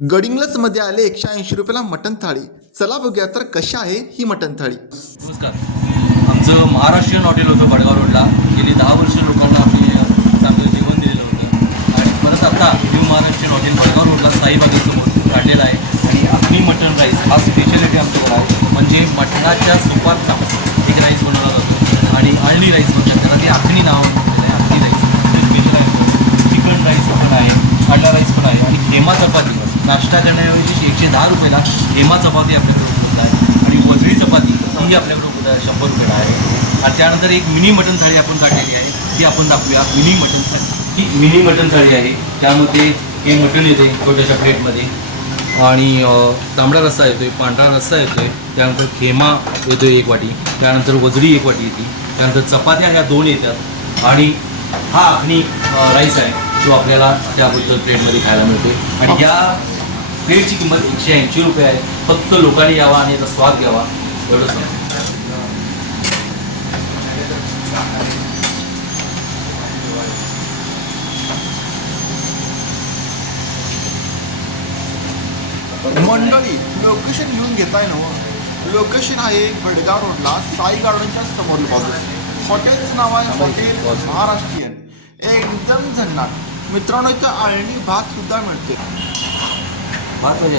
गडिंग्लजमध्ये आले 180 रुपयाला मटण थाळी. चला बघूया तर कशी आहे ही मटण थाळी. नमस्कार. आमचं महाराष्ट्रीयन हॉटेल होतं भडगाव रोडला. गेली 10 वर्ष लोकांना आम्ही चांगलं जेवण दिलेलं होतं आणि परत आता न्यू महाराष्ट्रीयन हॉटेल भडगाव रोडला साईबागेसमोर काढलेलं आहे. आणि अखनी मटण राईस हा स्पेशालिटी आमच्याकडे आहे. म्हणजे मटणाच्या सुपाचा एक राईस बनवला जातो आणि आळणी राईस म्हणतात त्याला. ते अखनी नाव आहे. अखनी राईस स्पेशल आहे. चिकन राईस पण आहे, आळणा राईस पण आहे आणि हेमा चपाती. नाश्ता करण्याऐवजी 110 रुपयाला हेमा चपाती आपल्याकडे उपलब्ध आहे आणि वजळी चपाती ही आपल्याकडे उपलब्ध आहे 100 रुपयाला आहे. आणि त्यानंतर एक मिनी मटण थाळी आपण काढलेली आहे, ती आपण दाखवूया. मिनी मटण थाळी, ही मिनी मटण थाळी आहे. त्यामध्ये हे मटण येते छोट्याशा प्लेटमध्ये आणि तांबडा रस्सा येतो आहे, पांढरा रस्सा येतो आहे, त्यानंतर खेमा येतो आहे 1 वाटी, त्यानंतर वजळी 1 वाटी येते, त्यानंतर चपात्या ह्या 2 येतात आणि हा अखनी राईस आहे जो आपल्याला त्याबद्दल प्लेटमध्ये खायला मिळते. आणि या प्लेटची किंमत 180 रुपये आहे. फक्त लोकांनी यावा आणि याचा स्वाद घ्यावा एवढंच सांगतो. मंडळी, लोकेशन घेऊन घेताय ना. लोकेशन आहे भडगाव रोडला साई गार्डनच्या समोर बाजूला. हॉटेलचं नाव आहे हॉटेल महाराष्ट्रीयन. एकदम झन्नाट. मित्रांनो, इथं आळणी भात सुद्धा मिळते. भात पाहिजे.